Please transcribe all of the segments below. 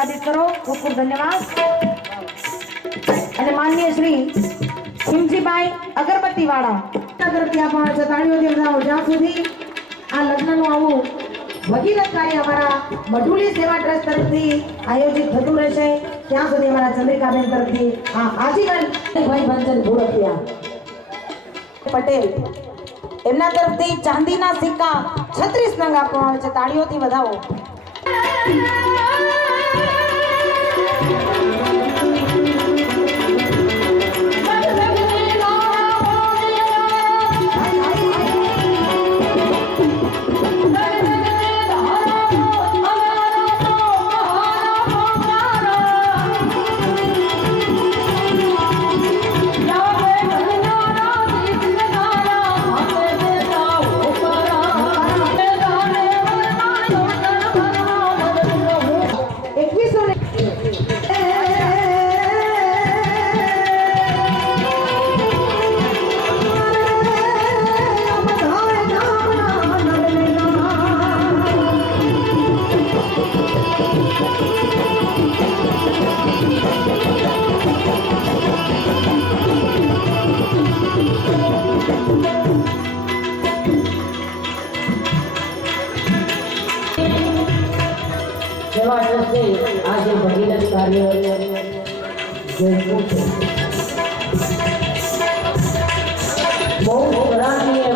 અભિવાદિત કરો. ખૂબ ખૂબ ધન્યવાદ. અને માનનીય શ્રી ખીમજીભાઈ અગરબત્તીવાળા તરફથી આપવામાં છે તાળીઓથી વધાવો. જ્યાં સુધી આ લગ્નનું આવું ભગીરથ કાર્ય અમારા મઢુલી સેવા ટ્રસ્ટ તરફથી આયોજિત થતું રહેશે ત્યાં સુધી અમારા ચંદ્રિકાબેન તરફથી આ આજીવન ભાઈ ભંજન ભોળકિયા પટેલ એમના તરફથી ચાંદીના સિક્કા 36 નંગ આપવામાં આવે છે. તાળીઓથી વધાવો. સેવા ટ્રસ્ટે આજે ભગીરથ કાર્ય બહુ સરાહનીય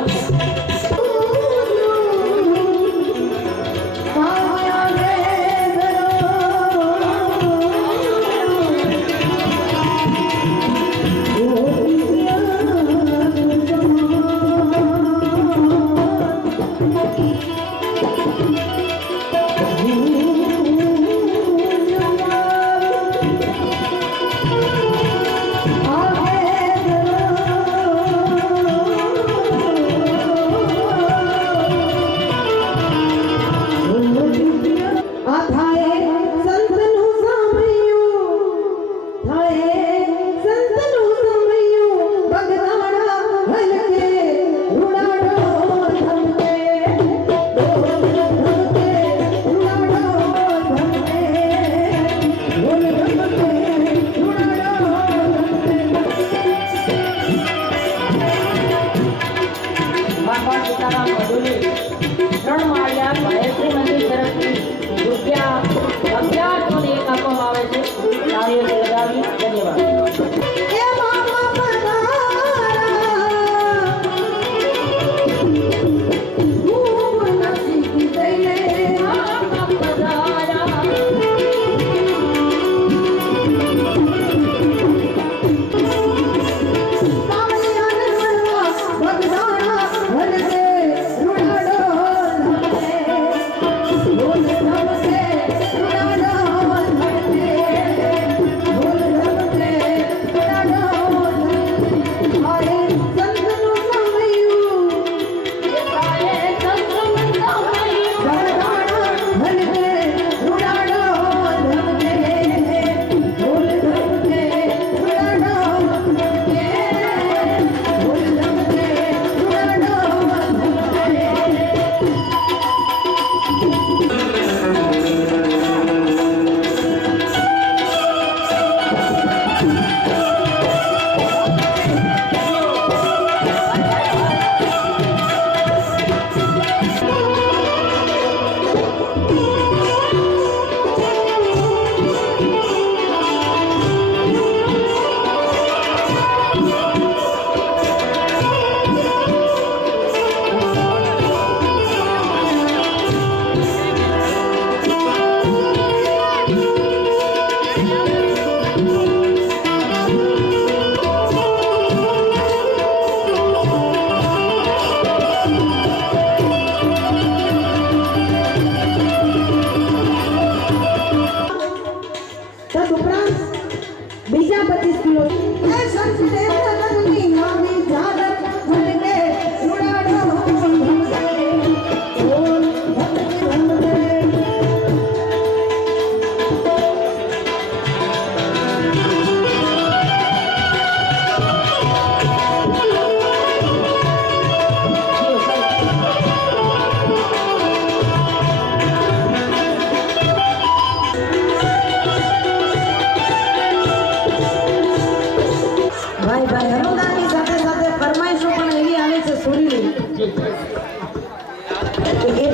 એ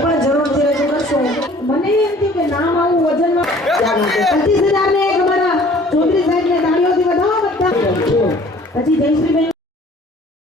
પણ જરૂરથી રજૂ કરશું. મને એમ થયું કે નામ આવું વજનમાં 25,000 ને એક અમારા ચૌધરી સાહેબને તાળીઓથી વધાવો બધા. પછી જયશ્રીબેન